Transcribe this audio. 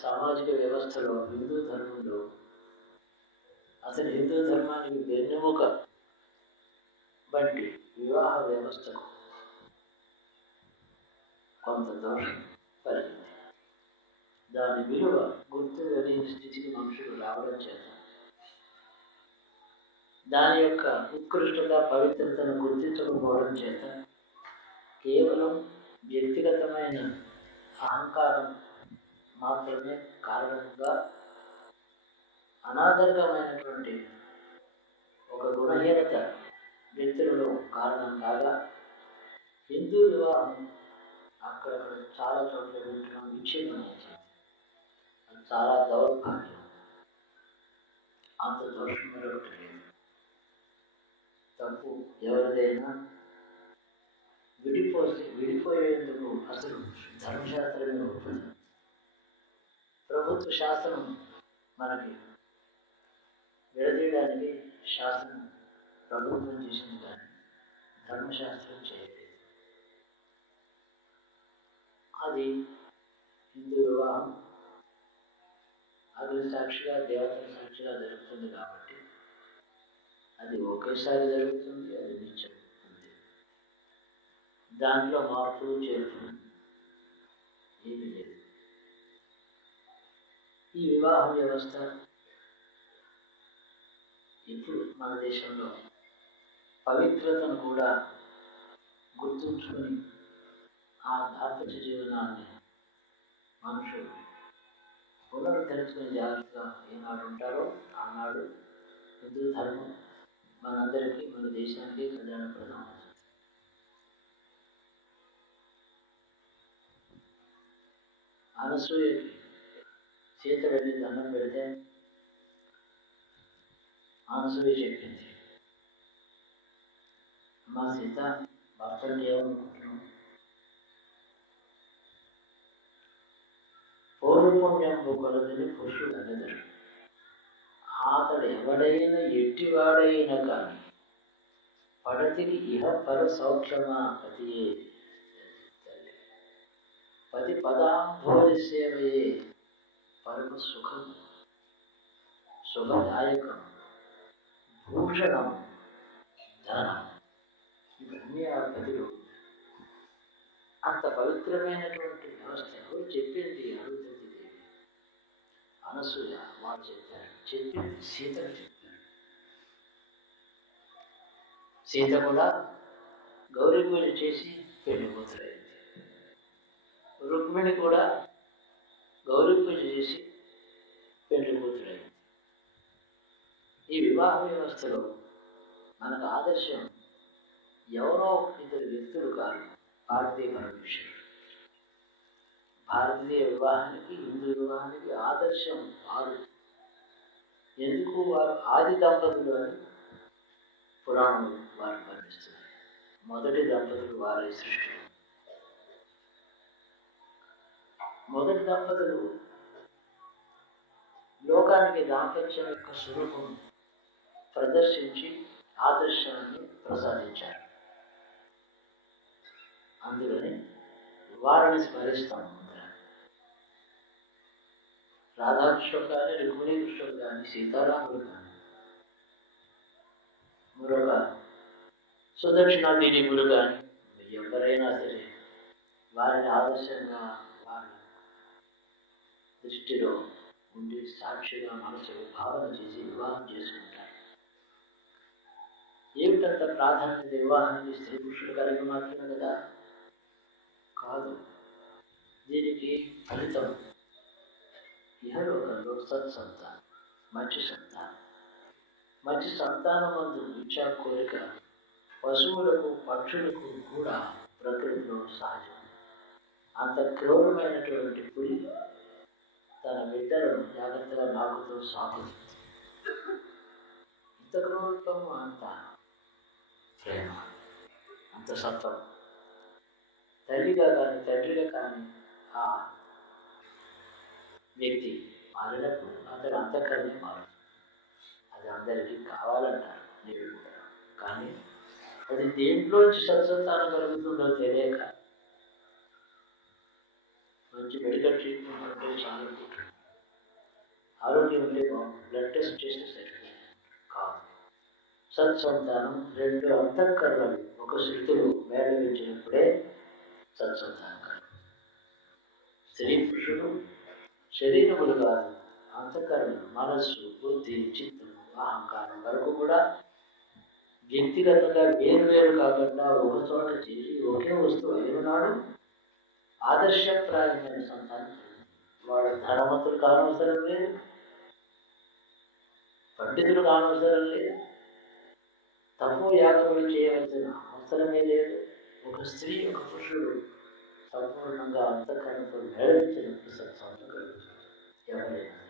సామాజిక వ్యవస్థలో హిందూ ధర్మంలో అసలు హిందూ ధర్మానికి వెన్నెముక వంటి వివాహ వ్యవస్థకు కొంత దోషం కలిగింది. దాని విలువ గుర్తు తెలియని స్థితికి మనుషులు రావడం చేత దాని యొక్క ఉత్కృష్టత పవిత్రతను గుర్తించకపోవడం చేత కేవలం వ్యక్తిగతమైన అహంకారం మాత్రమే కారణంగా అనాదరకమైనటువంటి ఒక గుణహీనత వ్యక్తులలో కారణం కాగా హిందూ వివాహం అక్కడక్కడ చాలా చోట్ల వింటున్నాం విచ్ఛిన్నమైంది. అది చాలా దౌర్భాగ్యం. అంత దోషం మరొకటి లేదు. తప్పు ఎవరిదైనా విడిపోయేందుకు అసలు ధర్మశాస్త్రమే ఉంటుంది. ప్రభుత్వ శాసనం మనకి విడదీయడానికి శాసనం ప్రభుత్వం చేసింది కానీ ధర్మశాస్త్రం చేయలేదు. అది హిందూ వివాహం అగ్ని సాక్షిగా దేవతల సాక్షిగా జరుగుతుంది కాబట్టి అది ఒకేసారి జరుగుతుంది. అది నిత్యం అంతే. దాంట్లో మార్పులు చేర్పులు ఏమీ లేదు. ఈ వివాహ వ్యవస్థ ఇప్పుడు మన దేశంలో పవిత్రతను కూడా గుర్తుంచుకొని ఆ దాంపత్య జీవనాన్ని మనుషులు పునరుద్ధరించుకునే జాగ్రత్తగా ఏనాడు ఉంటారో ఆనాడు హిందూ ధర్మం మనందరికీ మన దేశానికి కళ్యాణప్రదం అవుతుంది. అనసూయకి సీత వెళ్ళి దండం పెడితే అనసూయ చెప్పింది, మా సీత భర్తను ఏమనుకుంటున్నాం, పౌరుపుణ్యంబు కొలదని పురుషుడు అనేదరు. అతడు ఎవడైనా ఎట్టివాడైనా కానీ పడతికి ఇహ పర సౌఖ్యమా పతియే తల్లి పతి పదాంభోజ సేవయే పరమ సుఖం శుభదాయకం భూషణం ధనం. ఇవన్నీ ఆ పతిలో అంత పవిత్రమైనటువంటి వ్యవస్థ ఎవరు చెప్పింది? అరుంధతి దేవి, అనసూయ వాళ్ళు చెప్పారు. చెప్పింది సీతకు చెప్పారు. సీత కూడా గౌరీ పూజ చేసి పెళ్లి కూతురైంది. రుక్మిణి కూడా గౌరీ పూజ చేసి పెళ్లి కూతురైంది. ఈ వివాహ వ్యవస్థలో మనకు ఆదర్శం ఎవరో ఇద్దరు వ్యక్తులు కాదు, భారతీయ పరమేశ్వరుడు. భారతీయ వివాహానికి హిందూ వివాహానికి ఆదర్శం వారు. ఎందుకు? వారు ఆది దంపతులు అని పురాణం వారు వర్ణిస్తున్నారు. మొదటి దంపతులు వారి సృష్టిలో. మొదటి దంపతులు లోకానికి దాంపత్యం యొక్క స్వరూపం ప్రదర్శించి ఆదర్శాన్ని ప్రసాదించారు. అందుకని వారిని స్మరిస్తాం. రాధాకృష్ణుడు కానీ, రుక్మిణీ కృష్ణుడు కానీ, సీతారాముడు కానీ, మరొక సుదక్షిణ దిలీపులు కానీ ఎవరైనా సరే వారిని ఆదర్శంగా వారి దృష్టిలో ఉండి సాక్షిగా మనసులో భావన చేసి వివాహం చేసుకుంటారు. ఏమిటంత ప్రాధాన్యత వివాహానికి? స్త్రీ పురుషులు కలిగి మాత్రమే కదా? కాదు. దీనికి ఫలితం ఇహలోకంలో సత్సంతానం, మంచి సంతానం. మంచి సంతానం అందు ఇచ్చా కోరిక పశువులకు పక్షులకు కూడా ప్రకృతిలో సహజం. అంత క్రూరమైనటువంటి పులి తన బిడ్డలను జాగ్రత్తగా నాకుతో సాగుతుంది. ఇంత క్రూరత్వము, అంత ప్రేమ, అంత సత్వం తల్లిగా కానీ తండ్రిగా కానీ ఆ వ్యక్తి మారినప్పుడు అతడు అంతఃకరణే మారుతుంది. అది అందరికీ కావాలంటారు నేను కూడా. కానీ అది దేంట్లోంచి సత్సంతానం కలుగుతుందో తెలియక మంచి మెడికల్ ట్రీట్మెంట్ ఉంటే చాలా అనుకుంటున్నాను. ఆరోగ్యం ఉంటే బ్లడ్ టెస్ట్ చేస్తే సరిపోతుంది కాదు. సత్సంతానం రెండు అంతఃకరణలు ఒక శృతిలో మేళవించినప్పుడే సత్సంతానం కాదు. స్త్రీ పురుషుడు శరీరములు కాదు, అంతఃకరణలు మనస్సు, బుద్ధి, చిత్తం, అహంకారం వరకు కూడా వ్యక్తిగతంగా వేరు కాకుండా ఒక చోట చేసి ఒకే వస్తువు అయినాడు ఆదర్శప్రాయమైన సంతానం. వాడు ధనవంతులు కానవసరం లేదు, పండితులు కానవసరం లేదు, తపో యాగములు చేయవలసిన అవసరమే లేదు. ఒక స్త్రీ ఒక పురుషుడు సంపూర్ణంగా అంతఃకరణతో మేళవించినప్పుడు సత్సంగం కలుగుతుంది. ఎవరైనా